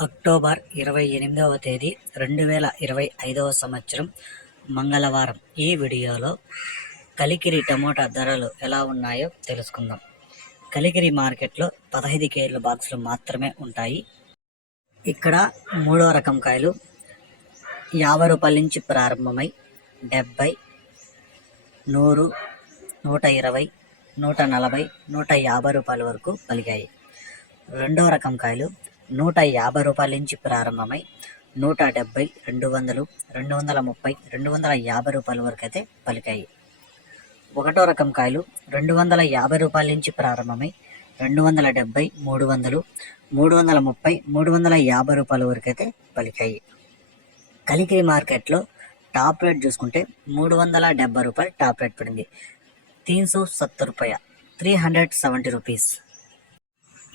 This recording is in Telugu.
అక్టోబర్ ఇరవై ఎనిమిదవ తేదీ రెండు వేల ఇరవై ఐదవ సంవత్సరం మంగళవారం. ఈ వీడియోలో కలికిరి టమోటా ధరలు ఎలా ఉన్నాయో తెలుసుకుందాం. కలికిరి మార్కెట్లో పదహైదు కేజీల బాక్సులు మాత్రమే ఉంటాయి. ఇక్కడ మూడో రకం కాయలు. యాభై రూపాయల నుంచి ప్రారంభమై డెబ్బై నూరు నూట ఇరవై నూట నలభై నూట యాభై రూపాయల వరకు పలికాయి. రెండో రకం కాయలు. నూట యాభై రూపాయల నుంచి ప్రారంభమై నూట డెబ్బై రెండు వందలు రెండు వందల ముప్పై రెండు వందల యాభై రూపాయల వరకు అయితే పలికాయి. ఒకటో రకం కాయలు రెండు వందల యాభై రూపాయల నుంచి ప్రారంభమై రెండు వందల డెబ్బై మూడు వందలు మూడు వందల ముప్పై మూడు వందల యాభై రూపాయల వరకు అయితే పలికాయి. కలికిరి మార్కెట్లో టాప్ రేట్ చూసుకుంటే మూడు వందల డెబ్బై రూపాయలు టాప్ రేట్ పడింది. తీన్ సో సత్తు రూపాయ త్రీ హండ్రెడ్ సెవెంటీ రూపీస్.